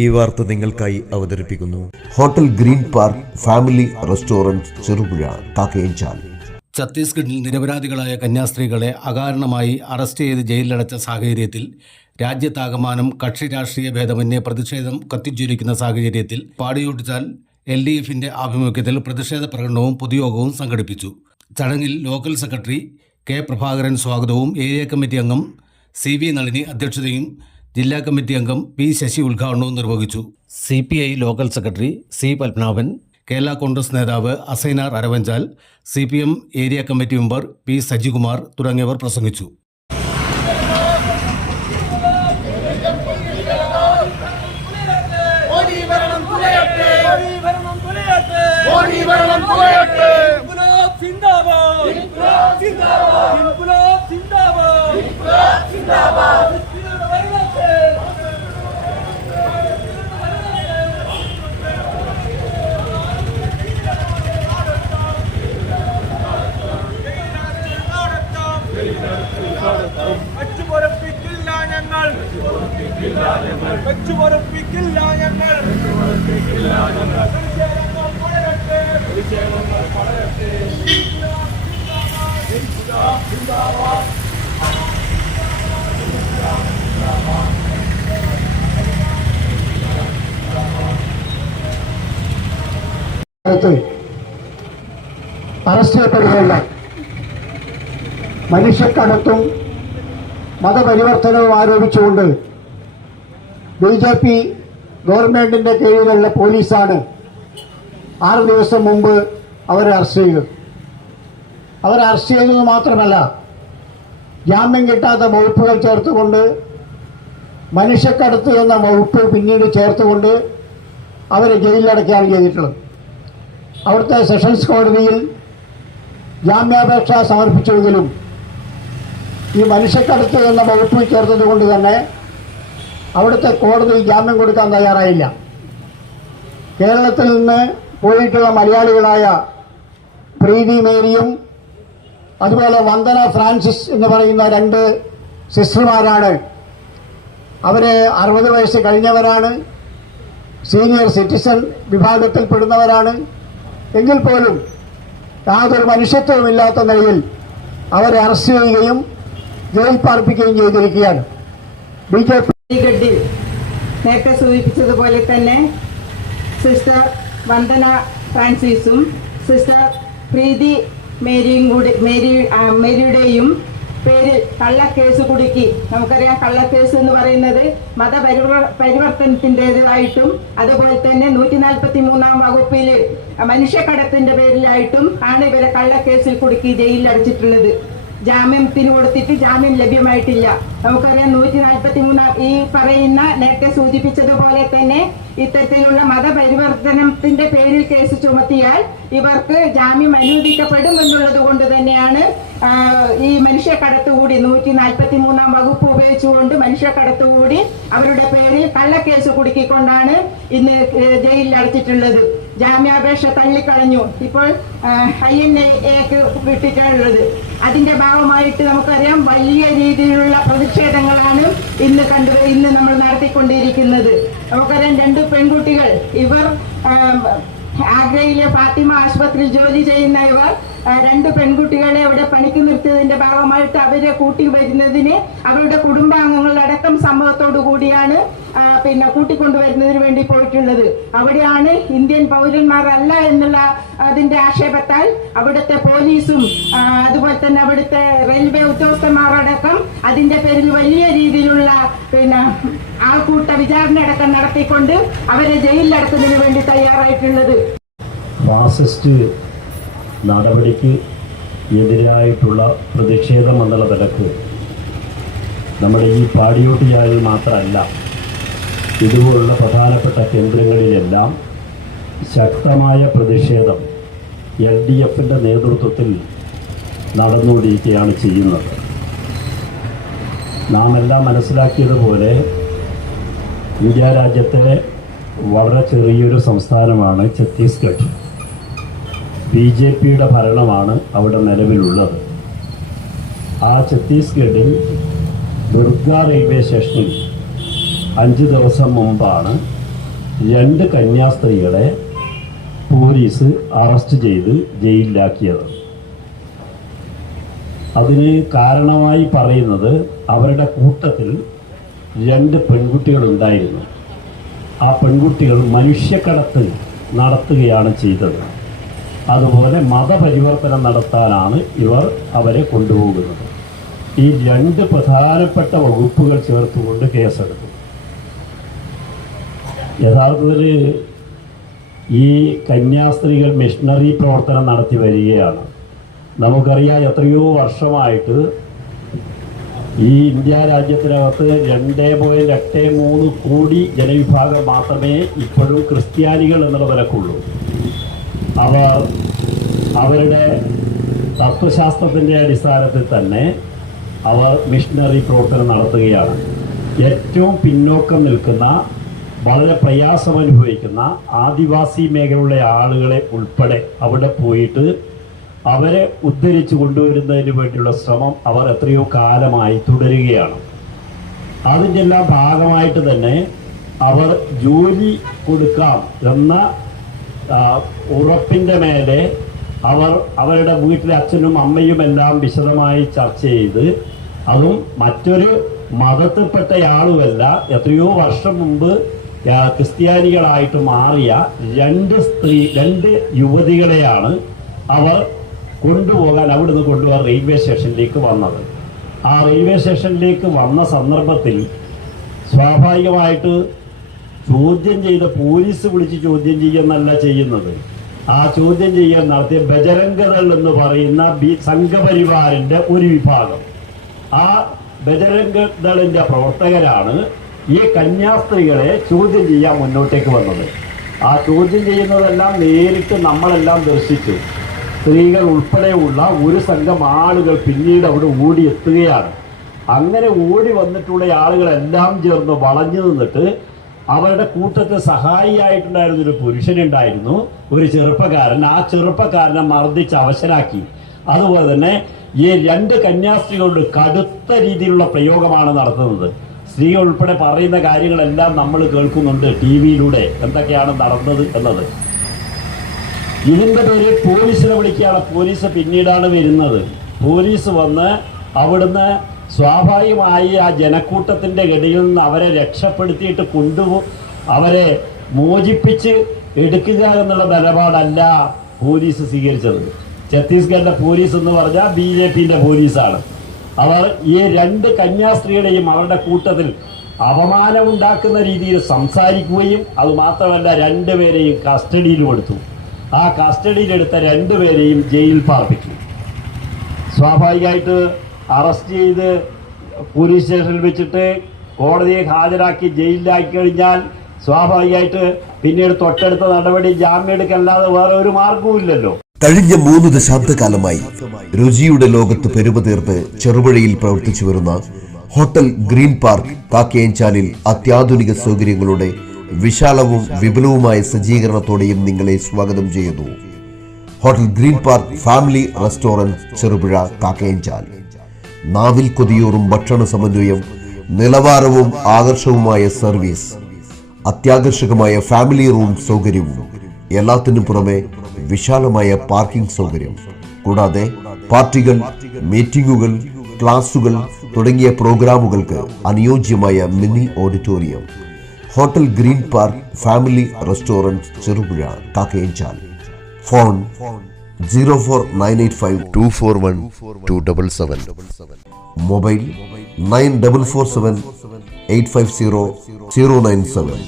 ഈ വാർത്ത നിങ്ങൾക്കായി അവതരിപ്പിക്കുന്നു hotel green park family restaurant, Cherupuzha, Kakkayanchal. ഛത്തീസ്ഗഡിൽ നിരപരാധികളായ കന്യാസ്ത്രീകളെ അകാരണമായി അറസ്റ്റ് ചെയ്ത് ജയിലിലടച്ച സാഹചര്യത്തിൽ രാജ്യത്താകമാനം കക്ഷി രാഷ്ട്രീയ ഭേദമന്യേ പ്രതിഷേധം കത്തിജ്വലിക്കുന്ന സാഹചര്യത്തിൽ പാടിയോട്ടിച്ചാൽ LDFിന്റെ ആഭിമുഖ്യത്തിൽ പ്രതിഷേധ പ്രകടനവും പൊതുയോഗവും സംഘടിപ്പിച്ചു. ചടങ്ങിൽ ലോക്കൽ സെക്രട്ടറി K. പ്രഭാകരൻ സ്വാഗതവും ഏരിയ കമ്മിറ്റി അംഗം CV നളിനി അധ്യക്ഷതയും ജില്ലാ കമ്മിറ്റി അംഗം P. ശശി ഉദ്ഘാടനവും നിർവഹിച്ചു. CPI local secretary C. Padmanabhan, Kerala Congress നേതാവ് Asainar Aravanchal, CPM area committee member P. Sajikumar തുടങ്ങിയവർ പ്രസംഗിച്ചു. അറസ്റ്റ് ചെയ്യപ്പെടുകയുള്ള മനുഷ്യക്കടത്തും മതപരിവർത്തനവും ആരോപിച്ചുകൊണ്ട് BJP ഗവൺമെന്റിന്റെ കീഴിലുള്ള പോലീസാണ് 6 ദിവസം മുമ്പ് അവരെ അറസ്റ്റ് ചെയ്തത്. അവരെ അറസ്റ്റ് ചെയ്തത് മാത്രമല്ല, ജാമ്യം കിട്ടാത്ത വകുപ്പുകൾ ചേർത്തുകൊണ്ട് മനുഷ്യക്കടത്ത് എന്ന വകുപ്പ് പിന്നീട് ചേർത്തുകൊണ്ട് അവരെ ജയിലിലടക്കുകയാണ് ചെയ്തിട്ടുള്ളത്. അവിടുത്തെ സെഷൻസ് കോടതിയിൽ ജാമ്യാപേക്ഷ സമർപ്പിച്ചെങ്കിലും ഈ മനുഷ്യക്കടത്ത് എന്ന വകുപ്പ് ചേർത്തത് കൊണ്ട് തന്നെ അവിടുത്തെ കോടതി ജാമ്യം കൊടുക്കാൻ തയ്യാറായില്ല. കേരളത്തിൽ നിന്ന് പോയിട്ടുള്ള മലയാളികളായ പ്രീതി മേരിയും അതുപോലെ വന്ദന ഫ്രാൻസിസ് എന്ന് പറയുന്ന 2 സിസ്റ്റർമാരാണ്. അവരെ 60 വയസ്സ് കഴിഞ്ഞവരാണ്, സീനിയർ സിറ്റിസൺ വിഭാഗത്തിൽപ്പെടുന്നവരാണ്. എങ്കിൽ പോലും യാതൊരു മനുഷ്യത്വമില്ലാത്ത നിലയിൽ അവരെ അറസ്റ്റ് ചെയ്യുകയും ജയിൽ പാർപ്പിക്കുകയും ചെയ്തിരിക്കുകയാണ്. BJP നേരത്തെ സൂചിപ്പിച്ചതുപോലെ തന്നെ സിസ്റ്റർ വന്ദന ഫ്രാൻസിസും സിസ്റ്റർ പ്രീതി മേരിയുടെയും പേരിൽ കള്ളക്കേസ് കുടുക്കി. നമുക്കറിയാം, കള്ളക്കേസ് എന്ന് പറയുന്നത് മതപരിവർത്തനത്തിൻ്റെതായിട്ടും അതുപോലെ തന്നെ 143-ാം വകുപ്പിൽ മനുഷ്യക്കടത്തിന്റെ പേരിലായിട്ടും ആണ് ഇവരെ കള്ളക്കേസിൽ കുടുക്കി ജയിലിൽ അടച്ചിട്ടുള്ളത്. ജാമ്യത്തിന് കൊടുത്തിട്ട് ജാമ്യം ലഭ്യമായിട്ടില്ല. നമുക്കറിയാം, 143 ഈ പറയുന്ന നേരത്തെ സൂചിപ്പിച്ചതുപോലെ തന്നെ ഇത്തരത്തിലുള്ള മതപരിവർത്തനത്തിന്റെ പേരിൽ കേസ് ചുമത്തിയാൽ ഇവർക്ക് ജാമ്യം അനുവദിക്കപ്പെടും എന്നുള്ളത് കൊണ്ട് തന്നെയാണ് ഈ മനുഷ്യക്കടത്തുകൂടി 143-ാം വകുപ്പ് ഉപയോഗിച്ചുകൊണ്ട് മനുഷ്യക്കടത്തുകൂടി അവരുടെ പേരിൽ കള്ളക്കേസ് കുടുക്കിക്കൊണ്ടാണ് ഇന്ന് ജയിലിൽ അടച്ചിട്ടുള്ളത്. ജാമ്യാപേക്ഷ തള്ളിക്കളഞ്ഞു. ഇപ്പോൾ INA-ക്ക് വിട്ടിട്ടുള്ളത്. അതിന്റെ ഭാഗമായിട്ട് നമുക്കറിയാം, വലിയ രീതിയിലുള്ള പ്രതിഷേധങ്ങളാണ് ഇന്ന് നമ്മൾ നടത്തിക്കൊണ്ടിരിക്കുന്നത്. നമുക്കറിയാം, 2 പെൺകുട്ടികൾ, ഇവർ ആഗ്രയിലെ ഫാത്തിമ ആശുപത്രിയിൽ ജോലി ചെയ്യുന്ന ഇവർ 2 പെൺകുട്ടികളെ അവിടെ പണിക്ക് നിർത്തിയതിന്റെ ഭാഗമായിട്ട് അവരെ കൂട്ടി വരുന്നതിന് അവരുടെ കുടുംബാംഗങ്ങളടക്കം സമ്മതത്തോടു കൂടിയാണ് കൂട്ടിക്കൊണ്ടുവരുന്നതിന് വേണ്ടി പോയിട്ടുള്ളത്. അവിടെയാണ് ഇന്ത്യൻ പൗരന്മാരല്ല എന്നുള്ള അതിന്റെ ആക്ഷേപത്താൽ അവിടുത്തെ പോലീസും അതുപോലെ തന്നെ അവിടുത്തെ റെയിൽവേ ഉദ്യോഗസ്ഥന്മാരടക്കം അതിന്റെ പേരിൽ വലിയ രീതിയിലുള്ള ആൾക്കൂട്ട വിചാരണ അടക്കം നടത്തിക്കൊണ്ട് അവരെ ജയിലിലടക്കുന്നതിന് വേണ്ടി തയ്യാറായിട്ടുള്ളത്. ഫാസിസ്റ്റ് നടപടിക്ക് എതിരായിട്ടുള്ള പ്രതിഷേധം എന്നുള്ള നിലക്ക് നമ്മുടെ ഈ പാടിയോട്ടിച്ചാലിൽ മാത്രമല്ല, ഇതുപോലുള്ള പ്രധാനപ്പെട്ട കേന്ദ്രങ്ങളിലെല്ലാം ശക്തമായ പ്രതിഷേധം LDFിൻ്റെ നേതൃത്വത്തിൽ നടന്നുകൊണ്ടിരിക്കുകയാണ് ചെയ്യുന്നത്. നാം എല്ലാം മനസ്സിലാക്കിയതുപോലെ ഇന്ത്യ രാജ്യത്തെ വളരെ ചെറിയൊരു സംസ്ഥാനമാണ് ഛത്തീസ്ഗഡ്. BJPയുടെ ഭരണമാണ് അവിടെ നിലവിലുള്ളത്. ആ ഛത്തീസ്ഗഡിൽ ദുർഗ റെയിൽവേ സ്റ്റേഷനിൽ 5 ദിവസം മുമ്പാണ് 2 കന്യാസ്ത്രീകളെ പോലീസ് അറസ്റ്റ് ചെയ്ത് ജയിലിലാക്കിയത്. അതിന് കാരണമായി പറയുന്നത് അവരുടെ കൂട്ടത്തിൽ 2 പെൺകുട്ടികളുണ്ടായിരുന്നു. ആ പെൺകുട്ടികൾ മനുഷ്യക്കടത്ത് നടത്തുകയാണ് ചെയ്തത്. അതുപോലെ മതപരിവർത്തനം നടത്താനാണ് ഇവർ അവരെ കൊണ്ടുപോകുന്നത്. ഈ 2 പ്രധാനപ്പെട്ട വകുപ്പുകൾ ചേർത്തുകൊണ്ട് കേസെടുത്തു. യഥാർത്ഥത്തിൽ ഈ കന്യാസ്ത്രീകൾ മിഷണറി പ്രവർത്തനം നടത്തി വരികയാണ്. നമുക്കറിയാം, എത്രയോ വർഷമായിട്ട് ഈ ഇന്ത്യ രാജ്യത്തിനകത്ത് 2.83 കോടി ജനവിഭാഗം മാത്രമേ ഇപ്പോഴും ക്രിസ്ത്യാനികൾ എന്നുള്ള നിലക്കുള്ളൂ. അവർ അവരുടെ തത്വശാസ്ത്രത്തിൻ്റെ അടിസ്ഥാനത്തിൽ തന്നെ അവർ മിഷണറി പ്രവർത്തനം നടത്തുകയാണ്. ഏറ്റവും പിന്നോക്കം നിൽക്കുന്ന, വളരെ പ്രയാസമനുഭവിക്കുന്ന ആദിവാസി മേഖലയിലുള്ള ആളുകളെ ഉൾപ്പെടെ അവിടെ പോയിട്ട് അവരെ ഉദ്ധരിച്ചു കൊണ്ടുവരുന്നതിന് വേണ്ടിയുള്ള ശ്രമം അവർ എത്രയോ കാലമായി തുടരുകയാണ്. അതിൻ്റെ എല്ലാം ഭാഗമായിട്ട് തന്നെ അവർ ജോലി കൊടുക്കാം എന്ന ഉറപ്പിൻ്റെ മേലെ അവർ അവരുടെ വീട്ടിലെ അച്ഛനും അമ്മയും എല്ലാം വിശദമായി ചർച്ച ചെയ്ത്, അതും മറ്റൊരു മതത്തിൽപ്പെട്ടയാളുമല്ല, എത്രയോ വർഷം മുമ്പ് ക്രിസ്ത്യാനികളായിട്ട് മാറിയ 2 യുവതികളെയാണ് അവർ അവിടുന്ന് കൊണ്ടുപോകാൻ റെയിൽവേ സ്റ്റേഷനിലേക്ക് വന്നത്. ആ റെയിൽവേ സ്റ്റേഷനിലേക്ക് വന്ന സന്ദർഭത്തിൽ സ്വാഭാവികമായിട്ട് പോലീസ് വിളിച്ച് ചോദ്യം ചെയ്യുന്നല്ല ചെയ്യുന്നത്. ആ ചോദ്യം ചെയ്യാൻ നടത്തിയ ബജരംഗദൾ എന്ന് പറയുന്ന സംഘപരിവാറിൻ്റെ ഒരു വിഭാഗം, ആ ബജരംഗദളിൻ്റെ പ്രവർത്തകരാണ് ഈ കന്യാസ്ത്രീകളെ ചോദ്യം ചെയ്യാൻ മുന്നോട്ടേക്ക് വന്നത്. ആ ചോദ്യം ചെയ്യുന്നതെല്ലാം നേരിട്ട് നമ്മളെല്ലാം ദർശിച്ചു. സ്ത്രീകൾ ഉൾപ്പെടെയുള്ള ഒരു സംഘം ആളുകൾ പിന്നീട് അവിടെ ഓടിയെത്തുകയാണ്. അങ്ങനെ ഓടി വന്നിട്ടുള്ള ആളുകളെല്ലാം ചേർന്ന് വളഞ്ഞു നിന്നിട്ട് അവരുടെ കൂട്ടത്തിൽ സഹായിയായിട്ടുണ്ടായിരുന്നൊരു പുരുഷനുണ്ടായിരുന്നു, ഒരു ചെറുപ്പക്കാരൻ. ആ ചെറുപ്പക്കാരനെ മർദ്ദിച്ച് അവശനാക്കി. അതുപോലെ തന്നെ ഈ 2 കന്യാസ്ത്രീകളുടെ കടുത്ത രീതിയിലുള്ള പ്രയോഗമാണ് നടത്തുന്നത്. സ്ത്രീകൾ ഉൾപ്പെടെ പറയുന്ന കാര്യങ്ങളെല്ലാം നമ്മൾ കേൾക്കുന്നുണ്ട് TV-യിലൂടെ, എന്തൊക്കെയാണ് നടന്നത് എന്നത്. ഇതിൻ്റെ പേരിൽ പോലീസിനെ വിളിക്കുകയാണ്. പോലീസ് പിന്നീടാണ് വരുന്നത്. പോലീസ് വന്ന് അവിടുന്ന് സ്വാഭാവികമായി ആ ജനക്കൂട്ടത്തിൻ്റെ ഇടയിൽ നിന്ന് അവരെ രക്ഷപ്പെടുത്തിയിട്ട് അവരെ മോചിപ്പിച്ച് എടുക്കുക എന്നുള്ള നിലപാടല്ല പോലീസ് സ്വീകരിച്ചത്. ഛത്തീസ്ഗഡിലെ പോലീസ് എന്ന് പറഞ്ഞാൽ BJP-ൻ്റെ പോലീസാണ്. അവർ ഈ 2 കന്യാസ്ത്രീകളെയും അവരുടെ കൂട്ടത്തിൽ അപമാനമുണ്ടാക്കുന്ന രീതിയിൽ സംസാരിക്കുകയും അതുമാത്രമല്ല 2 പേരെയും കസ്റ്റഡിയിലും എടുത്തു. ആ കസ്റ്റഡിയിലെടുത്ത 2 പേരെയും ജയിലിൽ പാർപ്പിച്ചു. സ്വാഭാവികമായിട്ട് അറസ്റ്റ് ചെയ്ത് പോലീസ് സ്റ്റേഷനിൽ വെച്ചിട്ട് കോടതിയെ ഹാജരാക്കി ജയിലിലാക്കി കഴിഞ്ഞാൽ സ്വാഭാവികമായിട്ട് പിന്നീട് തൊട്ടടുത്ത നടപടി ജാമ്യം എടുക്കല്ലാതെ വേറെ ഒരു മാർഗവുമില്ലല്ലോ. കഴിഞ്ഞ 3 ദശാബ്ദക്കാലമായി രുചിയുടെ ലോകത്ത് പെരുമതീർത്ത് ചെറുപുഴയിൽ പ്രവർത്തിച്ചു വരുന്ന ഹോട്ടൽ ഗ്രീൻ പാർക്ക് കാക്കയഞ്ചാലിൽ അത്യാധുനിക സൗകര്യങ്ങളുടെ വിശാലവും വിപുലവുമായ സജ്ജീകരണത്തോടെയും നിങ്ങളെ സ്വാഗതം ചെയ്യുന്നു. Hotel green park family restaurant, Cherupuzha, Kakkayanchal. നാവിൽ കൊതിയൂറും ഭക്ഷണ സമന്വയം, നിലവാരവും ആകർഷകവുമായ സർവീസ്, അത്യാകർഷകമായ ഫാമിലി റൂം സൗകര്യവും, എല്ലാത്തിനും പുറമെ വിശാലമായ പാർക്കിംഗ് സൗകര്യം, കൂടാതെ പാർട്ടികൾ, മീറ്റിംഗുകൾ, ക്ലാസുകൾ തുടങ്ങിയ പ്രോഗ്രാമുകൾക്ക് അനുയോജ്യമായ mini auditorium. Hotel green park family restaurant, Cherupuzha, Kakkayanchal. Phone 04985241277. Mobile 9447 850 097.